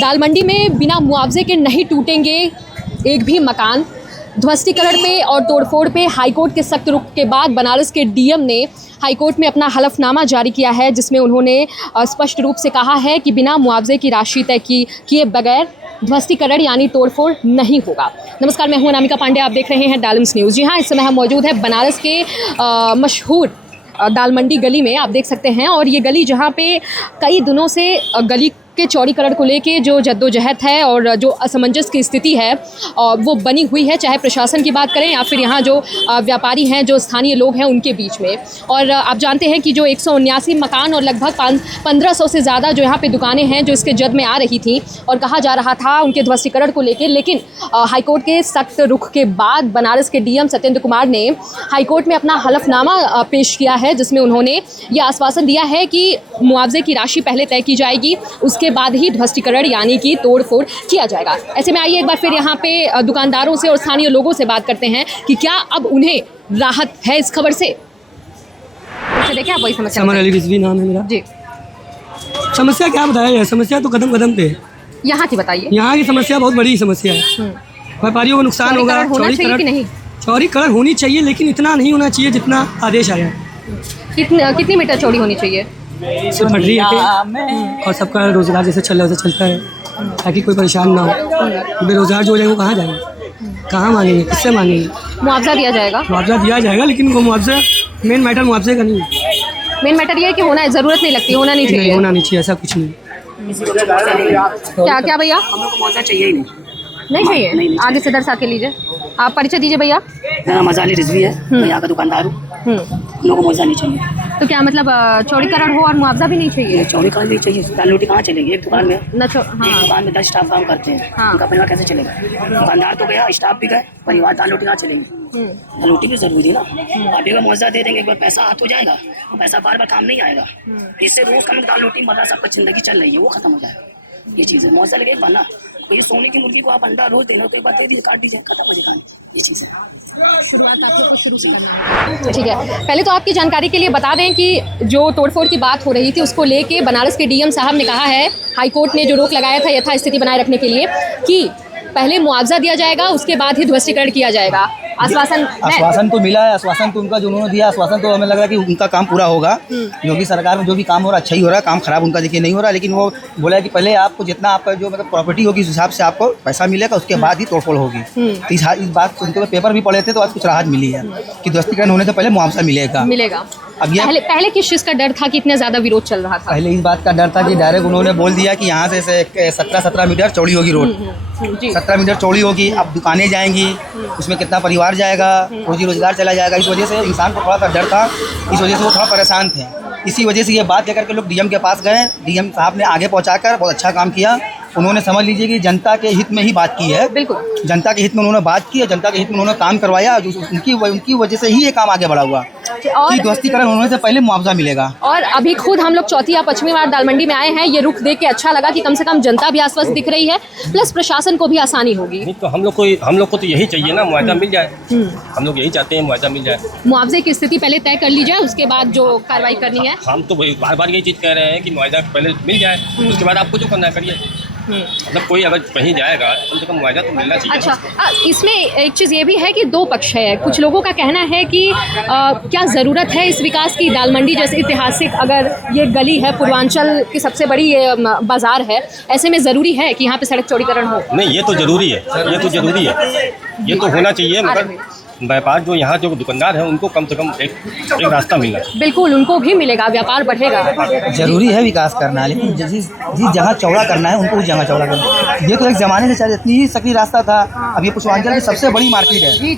दाल मंडी में बिना मुआवजे के नहीं टूटेंगे एक भी मकान। ध्वस्तीकरण पे और तोड़फोड़ पे हाईकोर्ट के सख्त रुख के बाद बनारस के डीएम ने हाईकोर्ट में अपना हलफनामा जारी किया है, जिसमें उन्होंने स्पष्ट रूप से कहा है कि बिना मुआवजे की राशि तय किए बगैर ध्वस्तीकरण यानी तोड़फोड़ नहीं होगा। नमस्कार, मैं हूं अनामिका पांडे, आप देख रहे हैं डालम्स न्यूज़। जी हाँ, इस समय हम मौजूद है बनारस के मशहूर दाल मंडी गली में, आप देख सकते हैं। और ये गली जहाँ पे कई दिनों से गली के चौड़ीकरण को लेके जो जद्दोजहद है और जो असमंजस की स्थिति है वो बनी हुई है, चाहे प्रशासन की बात करें या फिर यहाँ जो व्यापारी हैं, जो स्थानीय लोग हैं, उनके बीच में। और आप जानते हैं कि जो 179 मकान और लगभग 1500 से ज़्यादा जो यहाँ पे दुकानें हैं जो इसके जद में आ रही थी और कहा जा रहा था उनके ध्वस्तीकरण को लेकर, लेकिन हाईकोर्ट के सख्त रुख के बाद बनारस के डीएम सत्येंद्र कुमार ने हाईकोर्ट में अपना हलफनामा पेश किया है, जिसमें उन्होंने ये आश्वासन दिया है कि मुआवजे की राशि पहले तय की जाएगी, उसके बाद ही ध्वस्तीकरण यानी कि तोड़फोड़ किया जाएगा। ऐसे में आइए एक बार फिर यहाँ पे दुकानदारों से और स्थानीय लोगों से बात करते हैं कि क्या अब उन्हें राहत है इस खबर से। देखिए, आप वही समस्या नाम है मेरा जी। समस्या क्या बताया, समस्या तो कदम कदम पे यहाँ की बताइए। यहाँ की समस्या बहुत बड़ी समस्या है। व्यापारियों को नुकसान होगा। चौड़ीकरण होनी चाहिए, लेकिन इतना नहीं होना चाहिए जितना आदेश आया। कितनी मीटर चौड़ी होनी चाहिए? सिर्फ पटरी है और सबका रोजगार जैसे चल रहा है वैसे चलता है, ताकि कोई परेशान ना हो। बेरोजगार जो हो जाएंगे वो कहाँ जाएंगे, कहाँ मांगेंगे, किससे मांगेंगे? मुआवजा दिया जाएगा। मुआवजा दिया जाएगा, लेकिन वो मुआवजा मेन मैटर मुआवजे का नहीं है। मेन मैटर ये है कि होना है, ज़रूरत नहीं लगती, होना नहीं चाहिए। होना नहीं चाहिए, ऐसा कुछ नहीं। क्या भैया? हम लोग को मुआवजा चाहिए ही नहीं चाहिए। आगे से दर्शा के लीजिए, आप परिचय दीजिए भैया। मेरा मजाली रिजवी है, मैं यहाँ का दुकानदार हूँ। हम लोग को मुआवजा नहीं चाहिए। तो क्या मतलब चौड़ीकरण हो और मुआवजा भी नहीं चाहिए? चौड़ीकरण नहीं चाहिए, दाल रोटी कहाँ चलेगी? एक दुकान में एक हाँ। दुकान में 10 स्टाफ काम करते हैं, उनका परिवार कैसे चलेगा? दुकानदार तो गया, स्टाफ भी गए, परिवार दाल रोटी कहाँ चलेगी? दाल रोटी भी जरूरी है ना। आप एक मुआवजा दे देंगे, एक बार पैसा हाथ हो जाएगा, वो पैसा बार बार काम नहीं आएगा। इससे रोज कम दाल रोटी मतलब सबका जिंदगी चल रही है, वो खत्म हो जाएगा। ये चीज़ है, मुआवजा लगे बना। तो ये सोने की मुर्गी को आप अंडा रोज देना, तो एक बार दे दीजिए, काट दीजिए, खत्म हो जाएगा। ये चीज़ है, शुरुआत आपको कुछ शुरू से करना है। ठीक है, पहले तो आपकी जानकारी के लिए बता दें कि जो तोड़फोड़ की बात हो रही थी उसको लेके बनारस के डीएम साहब ने कहा है, हाईकोर्ट ने जो रोक लगाया था यथास्थिति बनाए रखने के लिए, कि पहले मुआवजा दिया जाएगा, उसके बाद ही ध्वस्तीकरण किया जाएगा। आश्वासन तो मिला है, आश्वासन तो उनका जो उन्होंने दिया आश्वासन तो हमें लग रहा है कि उनका काम पूरा होगा। क्योंकि सरकार में जो भी काम हो रहा है अच्छा ही हो रहा है, काम खराब उनका देखिए नहीं हो रहा। लेकिन वो बोला है कि पहले आपको जितना आपका जो मतलब प्रॉपर्टी होगी उस हिसाब से आपको पैसा मिलेगा, उसके बाद ही तोड़फोड़ होगी। तो इस बात उनके पेपर भी पढ़े थे तो आज कुछ राहत मिली है कि ध्वस्तीकरण होने से पहले मुआवजा मिलेगा। अब ये पहले किस चीज़ का डर था कि इतना ज़्यादा विरोध चल रहा था? पहले इस बात का डर था कि डायरेक्ट उन्होंने बोल दिया कि यहाँ से 17 मीटर चौड़ी होगी रोड, 17 मीटर चौड़ी होगी। अब दुकानें जाएंगी, उसमें कितना परिवार जाएगा, रोजी रोजगार चला जाएगा। इस वजह से इंसान को थोड़ा सा डर था, इस वजह से वो थोड़ा परेशान थे। इसी वजह से ये बात लेकर के लोग डीएम के पास गए। डीएम साहब ने आगे पहुँचाकर बहुत अच्छा काम किया। उन्होंने समझ लीजिए कि जनता के हित में ही बात की है। बिल्कुल, जनता के हित में उन्होंने बात की और जनता के हित में उन्होंने काम करवाया। जो उनकी वजह से ही ये काम आगे बढ़ा हुआ कि ध्वस्तीकरण होने से पहले मुआवजा मिलेगा। और अभी खुद हम लोग चौथी या पश्चिमी वार्ड दाल मंडी में आए हैं, ये रुख देख के अच्छा लगा कि कम से कम जनता भी आश्वस्त दिख रही है, प्लस प्रशासन को भी आसानी होगी। तो हम लोग को तो यही चाहिए ना, मुआवजा मिल जाए। हम लोग यही चाहते हैं, मुआवजा मिल जाए। मुआवजे की स्थिति पहले तय कर ली जाए, उसके बाद जो कार्रवाई करनी है। हम तो बार बार यही चीज़ कह रहे हैं कि मुआवजा पहले मिल जाए, उसके बाद आपको जो करना है करिए। मतलब कोई अगर कहीं जाएगा कम से कम मुआवजा तो मिलना चाहिए। अच्छा, इसमें एक चीज़ ये भी है कि दो पक्ष है। कुछ लोगों का कहना है कि क्या ज़रूरत है इस विकास की? दाल मंडी जैसे ऐतिहासिक अगर ये गली है, पूर्वांचल की सबसे बड़ी ये बाज़ार है, ऐसे में ज़रूरी है कि यहाँ पे सड़क चौड़ीकरण हो? नहीं, ये तो ज़रूरी है, ये तो होना चाहिए। मगर व्यापार जो यहाँ जो दुकानदार हैं उनको कम से कम एक रास्ता मिलना चाहिए। बिल्कुल, उनको भी मिलेगा, व्यापार बढ़ेगा। जरूरी है विकास करना, लेकिन जिस जगह चौड़ा करना है उनको उस जगह चौड़ा करना। ये तो एक ज़माने से चल इतनी ही सकरी रास्ता था। अब ये पूर्वांचल की सबसे बड़ी मार्केट है। जी।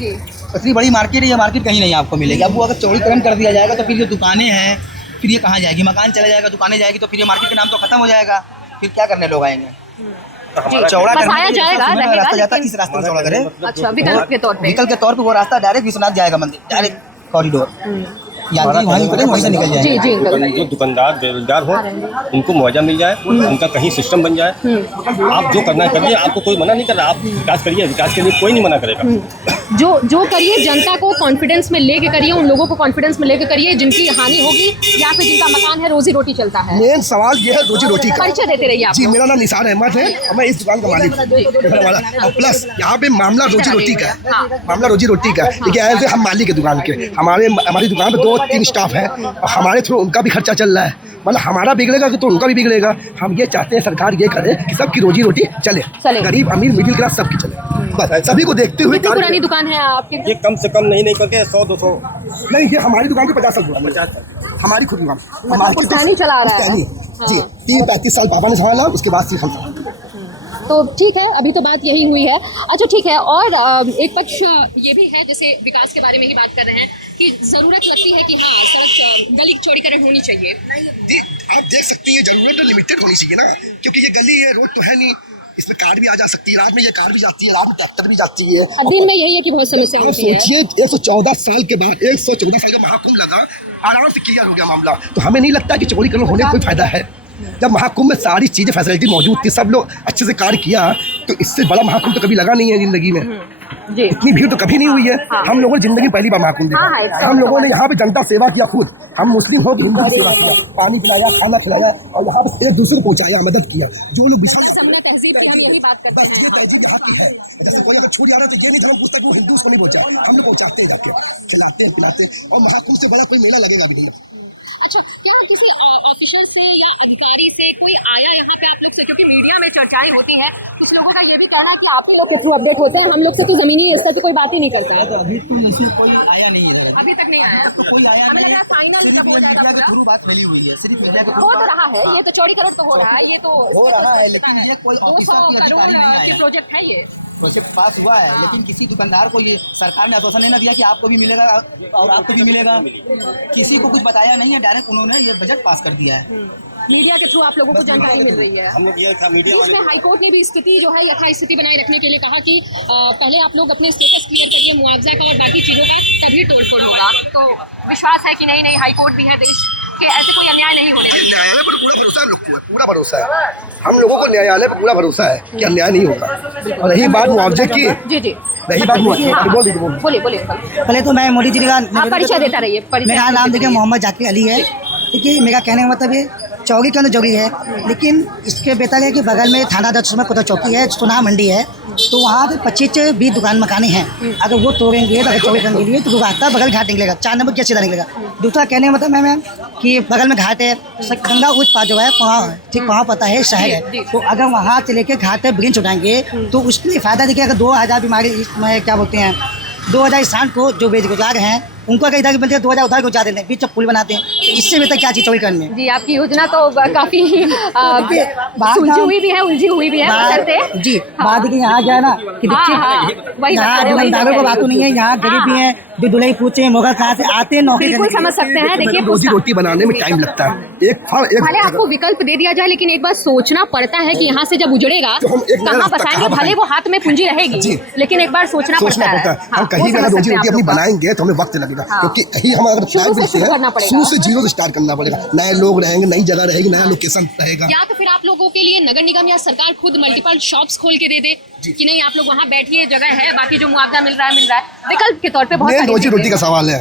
इतनी बड़ी मार्केट है, ये मार्केट कहीं नहीं आपको मिलेगी। अब वो अगर चौड़ीकरण कर दिया जाएगा तो फिर ये दुकानें हैं, फिर ये कहाँ जाएगी? मकान चला जाएगा, दुकानें जाएगी, तो फिर ये मार्केट का नाम तो खत्म हो जाएगा। फिर क्या करने लोग आएंगे? चौड़ा बसाया जाएगा, रास्ता जाता है, इस रास्ते में चौड़ा करे। अच्छा, विकल्प के तौर पे वो रास्ता डायरेक्ट विश्वनाथ जाएगा मंदिर, डायरेक्ट कॉरिडोर यात्री वहीं से निकल जाएगा। जो दुकानदार बेरोजगार हो उनको मुआवजा मिल जाए, उनका कहीं सिस्टम बन जाए। आप जो करना है करिए, आपको कोई मना नहीं कर रहा। आप विकास करिए, विकास के लिए कोई नहीं मना करेगा। जो करिए जनता को कॉन्फिडेंस में लेके करिए, उन लोगों को कॉन्फिडेंस में लेके करिए जिनकी हानि होगी या फिर जिनका मकान है, रोजी रोटी चलता है। मेन सवाल ये है रोजी रोटी का। परिचय देते रहिए आप। जी, मेरा नाम निसार अहमद है और मैं इस दुकान का मालिक हूँ। और प्लस यहाँ पे मामला रोजी रोटी का है, मामला रोजी रोटी का। देखिए ऐसे हम मालिक है दुकान के, हमारी दुकान पे 2-3 स्टाफ है और हमारे थ्रू उनका भी खर्चा चल रहा है। मतलब हमारा बिगड़ेगा तो उनका भी बिगड़ेगा। हम ये चाहते हैं सरकार ये करे कि सबकी रोजी रोटी चले, गरीब अमीर मिडिल क्लास सबकी चले, बस सभी को देखते हुए। कितनी पुरानी दुकान है आपकी? ये कम से कम नहीं करके 100-200 नहीं, ये हमारी दुकान के 50 साल हुआ, 50 साल हमारी खुद दुकान, हमारी पुश्तैनी चला रहा है। जी, 30-35 साल पापा ने संभाला, उसके बाद सिर्फ हम। तो ठीक है, अभी तो बात यही हुई है। अच्छा ठीक है, और एक पक्ष ये भी है, जैसे विकास के बारे में ही बात कर रहे हैं कि ज़रूरत लगती है कि हाँ सड़क गली चौड़ीकरण होनी चाहिए। आप देख सकती हैं जरूरत तो लिमिटेड होनी चाहिए ना, क्योंकि ये गली है, रोड तो है नहीं, इसमें कार भी आ जा सकती है, रात में ये कार भी जाती है, रात में ट्रैक्टर भी जाती है। दिन में यही है कि बहुत समस्या होती है। सोचिए 114 साल के बाद 114 साल का महाकुंभ लगा, आराम से क्लियर हो गया मामला। तो हमें नहीं लगता कि चौड़ीकरण होने का कोई फायदा है। जब महाकुंभ में सारी चीजें फैसिलिटी मौजूद थी, सब लोग अच्छे से कार्य किया, तो इससे बड़ा महाकुंभ तो कभी लगा नहीं है जिंदगी में। जी। इतनी भीड़ तो कभी नहीं हुई है। हम लोगों ने जिंदगी में पहली बार महाकुंभ देखा। हम लोगों ने यहाँ पे जनता सेवा किया, खुद हम मुस्लिम हो कि हिंदू की सेवा किया, पानी पिलाया, खाना खिलाया और यहाँ पे एक दूसरे को पहुँचाया, मदद किया। जो लोग तहजीब की हम यही बात करते हैं। ये तहजीब है, जैसे कोई अगर छोड़ आ रहा है तो ये नहीं धर्म पूछता कि वो हिंदू को नहीं पहुँचा, हम लोग पहुँचाते जाते, चलाते पिलाते। और महाकुंभ से बड़ा कोई मेला लगेगा भी नहीं। अच्छा, क्या किसी ऑफिसर से या अधिकारी से कोई आया यहाँ पे आप लोग से? क्योंकि मीडिया में चर्चाएं होती हैं, कुछ लोगों का ये भी कहना है कि आप ही लोग के थ्रू अपडेट होते हैं, हम लोग से तो जमीनी स्तर की कोई बात ही नहीं करता। अभी तो ऐसे कोई आया नहीं है, अभी तक नहीं आया, तो कोई आया नहीं है। फाइनल सिर्फ मीडिया के थ्रू बात फैली हुई है, सिर्फ मीडिया के हो तो रहा है, ये तो चौड़ीकरण तो हो रहा है, ये तो हो रहा है, लेकिन ये कोई ऑफिसर की अधिकारी नहीं के आया। प्रोजेक्ट है ये। प्रोजेक्ट पास हुआ है, लेकिन किसी दुकानदार को ये सरकार ने आश्वासन नहीं दिया कि आपको भी मिलेगा और आपको भी मिलेगा। किसी को कुछ बताया नहीं है, डायरेक्ट उन्होंने ये बजट पास कर दिया है। मीडिया के थ्रू आप लोगों को जानकारी मिल रही है। हमने ये था मीडिया वाले। इसमें हाईकोर्ट ने भी स्थिति जो है यथास्थिति बनाए रखने के लिए कहा कि पहले आप लोग अपने स्टेटस क्लियर करिए मुआवजा का और बाकी चीज़ों का, तभी तोड़फोड़ होगा। तो विश्वास है कि नहीं हाईकोर्ट भी है देश के, ऐसे कोई अन्याय नहीं होने देंगे। न्यायालय पर पूरा भरोसा है, हम लोग को पूरा भरोसा है, हम लोगों को न्यायालय पर पूरा भरोसा है कि अन्याय नहीं होगा। और रही बात मुआवजे की, जी रही बात बोलिए। पहले तो मैं मोदी जी का परिचय देता रहिए। मेरा नाम देखिए मोहम्मद जाकिर अली है। देखिए मेरा कहने का मतलब ये चौड़ीकरण जरूरी है, लेकिन इसके बेहतर है कि बगल में थाना 10 में कोटा चौकी है, सुना मंडी है, तो वहाँ पे 25-20 दुकान मकाने हैं। अगर वो तोड़ेंगे तो अगर चौड़ीकरण के लिए तो रास्ता बगल घाट निकलेगा, 4 नंबर क्या सीधा निकलेगा। दूसरा कहने का मतलब मैम कि बगल में घाट है, गंगा उस पार जो है वहाँ ठीक वहाँ पता है शहर है, तो अगर वहाँ से लेके घाट पे ब्रिंच उठाएंगे तो उसमें फ़ायदा देखिए। अगर 2000 बीमारी में क्या बोलते हैं 2000 इंसान को जो बेरोजगार हैं उनको अगर इधर मिलते हैं 2000 उधार को जा देते हैं, बीच पुल बनाते हैं, इससे बेहतर क्या चीज़ चौड़ीकरण में। जी, आपकी योजना तो काफी सुलझी हुई भी है, उलझी हुई भी है। जी बात की यहाँ क्या है ना कि यहाँ दुकानदारों को बातों नहीं है, यहाँ गरीब भी हैं जो दुल्हन पूछे मोगल कहाँ से आते हैं नौकरी बिल्कुल समझ सकते हैं। देखिए रोजी रोटी बनाने में टाइम लगता है। भले आपको विकल्प दे दिया जाए, लेकिन एक बार सोचना पड़ता है कि यहाँ से जब उजड़ेगा कहाँ बसाएंगे। भले वो हाथ में पूंजी रहेगी, लेकिन एक बार सोचना पड़ता है। हम कहीं भी अगर रोजी रोटी अपनी बनाएंगे तो हमें वक्त लगेगा, क्योंकि कहीं हम अगर शुरू से जीरो से स्टार्ट करना पड़ेगा। नए लोग रहेंगे, नई जगह रहेगी, नया लोकेशन रहेगा। या तो फिर आप लोगों के लिए नगर निगम या सरकार खुद मल्टीपल शॉप्स खोल के दे दे कि नहीं आप लोग वहाँ बैठिए, जगह है, बाकी जो मुआवजा मिल रहा है विकल्प के तौर पे। बहुत रोजी रोटी का सवाल है,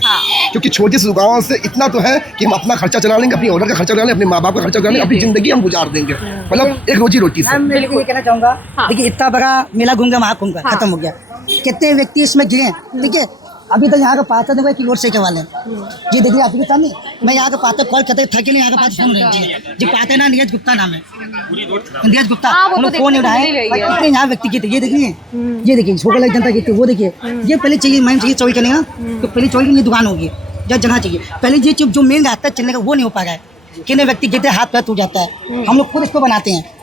क्योंकि छोटी सी दुकान से इतना तो है कि हम अपना खर्चा चला लेंगे, अपनी ऑर्डर का खर्चा चला लेंगे, अपने माँ बाप का खर्चा चला लेंगे, अपनी जिंदगी हम गुजार देंगे, मतलब एक रोजी रोटी से। मैं ये कहना चाहूँगा, देखिए इतना बड़ा मेला घूम गया, महाकुंभ का खत्म हो गया, कितने व्यक्ति इसमें गिरे, ठीक है। अभी तक यहाँ का पाता देखो कि रोड से के वाले ये देखिए आपके सामने, मैं यहाँ का पाता कॉल करते थके नहीं, यहाँ का पास फोन रही जी पाते ना नीरज गुप्ता नाम है, नीरज गुप्ता, हम लोग फोन उठाए कितने यहाँ व्यक्ति की थे। ये देखिए छोटा लग जनता की, वो देखिए ये पहले चाहिए मैम चाहिए चौड़ी करने का, तो पहले चौड़ी की दुकान होगी जब जगह चाहिए। पहले ये जो मेन रास्ता चलने का वो नहीं हो पा रहा है, कितने व्यक्ति गिरते हाथ पैर टूट जाता है, हम लोग खुद इसको बनाते हैं।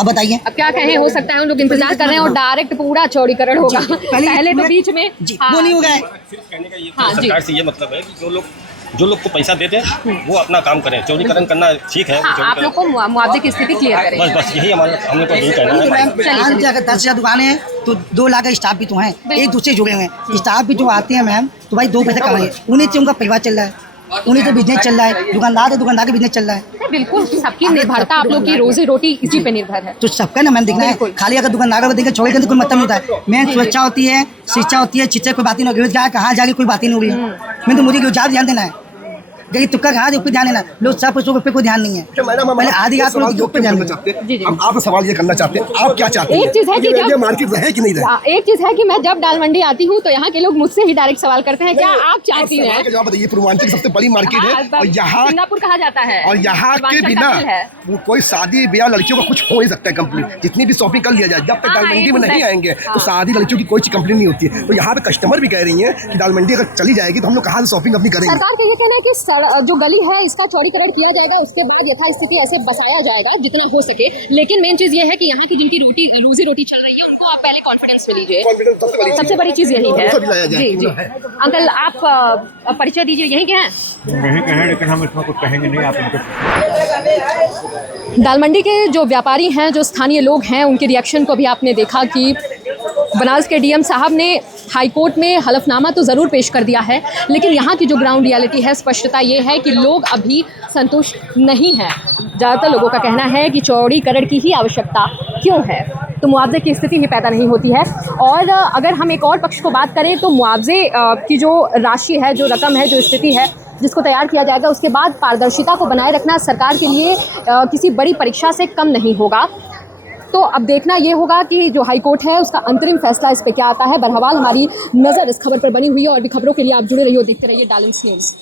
अब बताइए अब क्या कहें, हो सकता है हम लोग इंतजार कर रहे हैं और डायरेक्ट पूरा चौड़ीकरण होगा। पहले तो बीच में वो नहीं होगा। कहने का ये सरकार से ये मतलब है कि जो लोग को पैसा देते हैं वो अपना काम करें, चौड़ीकरण करना ठीक है। आप लोग को मुआवजे की स्थिति क्लियर करें, बस यही हम लोग को यही कहना है। अगर 10,000 दुकानें हैं तो 2 लाख का स्टाफ भी तो हैं, एक दूसरे जुड़े हुए हैं, स्टाफ भी जो आते हैं मैम तो भाई 2 पैसे कमाए, उन्हीं से उनका परिवार चल रहा है। उन्हीं से बिजनेस चल रहा है, दुकानदार है, दुकानदार का बिजनेस चल रहा है। बिल्कुल, सबकी निर्भरता आप लोग की रोजी रोटी इसी पे निर्भर है। तो सबका ना मन दिखना है, खाली अगर दुकानदार को देखें छोड़ के तो कोई मतलब नहीं होता है। मेन सुरक्षा होती है, शिक्षा होती है, शिक्षा कोई बात ही नहीं होगी, कहाँ जाके कोई बात ही नहीं होगी। मैं तो मुझे ज़्यादा ध्यान देना है, कहीं तुक्का खा दे ध्यान देना, लोग सब कुछ पे कोई ध्यान नहीं है। पहले आधी रात को पे ध्यान देना। हम आपसे सवाल ये करना चाहते हैं, आप क्या चाहते हैं? एक चीज है कि ये मार्केट रहे कि नहीं रहे? एक चीज है कि मैं जब दाल मंडी आती हूँ तो यहाँ के लोग मुझसे ही डायरेक्ट सवाल करते हैं, क्या आप चाहती हैं? जवाब बताइए। पूर्वांचल की सबसे बड़ी मार्केट है और यहाँ सिंगापुर कहा जाता है, और यहाँ के बिना कोई शादी ब्याह लड़कियों का कुछ हो नहीं सकता है। कंप्लीट जितनी भी शॉपिंग कर लिया जाए, जब तक दाल मंडी में नहीं आएंगे तो शादी लड़कियों की कोई कंप्लेन नहीं होती है। तो यहाँ पे कस्टमर भी कह रही है कि दाल मंडी अगर चली जाएगी तो हम लोग कहाँ से शॉपिंग अपनी करेंगे? सरकार का ये कहना है कि जो गली है इसका चौड़ीकरण किया जाएगा, उसके बाद यथास्थिति ऐसे बसाया जाएगा जितना हो सके। लेकिन मेन चीज ये है कि यहाँ की जिनकी रोजी रोटी चल रही है उनको आप पहले कॉन्फिडेंस में लीजिए, सबसे बड़ी चीज यही है। जी जी अंकल, आप परिचय दीजिए, यहीं के हैं? नहीं कहें, लेकिन हम इसमें कुछ कहेंगे नहीं। आप उनको दाल मंडी के जो व्यापारी हैं, जो स्थानीय लोग हैं, उनके रिएक्शन को भी आपने देखा कि बनारस के डीएम साहब ने हाई कोर्ट में हलफनामा तो ज़रूर पेश कर दिया है, लेकिन यहाँ की जो ग्राउंड रियलिटी है, स्पष्टता ये है कि लोग अभी संतुष्ट नहीं हैं। ज़्यादातर लोगों का कहना है कि चौड़ीकरण की ही आवश्यकता क्यों है, तो मुआवजे की स्थिति ही पैदा नहीं होती है। और अगर हम एक और पक्ष को बात करें तो मुआवजे की जो राशि है, जो रकम है, जो स्थिति है जिसको तैयार किया जाएगा, उसके बाद पारदर्शिता को बनाए रखना सरकार के लिए किसी बड़ी परीक्षा से कम नहीं होगा। तो अब देखना ये होगा कि जो हाई कोर्ट है उसका अंतरिम फैसला इस पे क्या आता है। बहरहाल हमारी नज़र इस खबर पर बनी हुई है और भी खबरों के लिए आप जुड़े रहिए, देखते रहिए डायलेंस न्यूज़।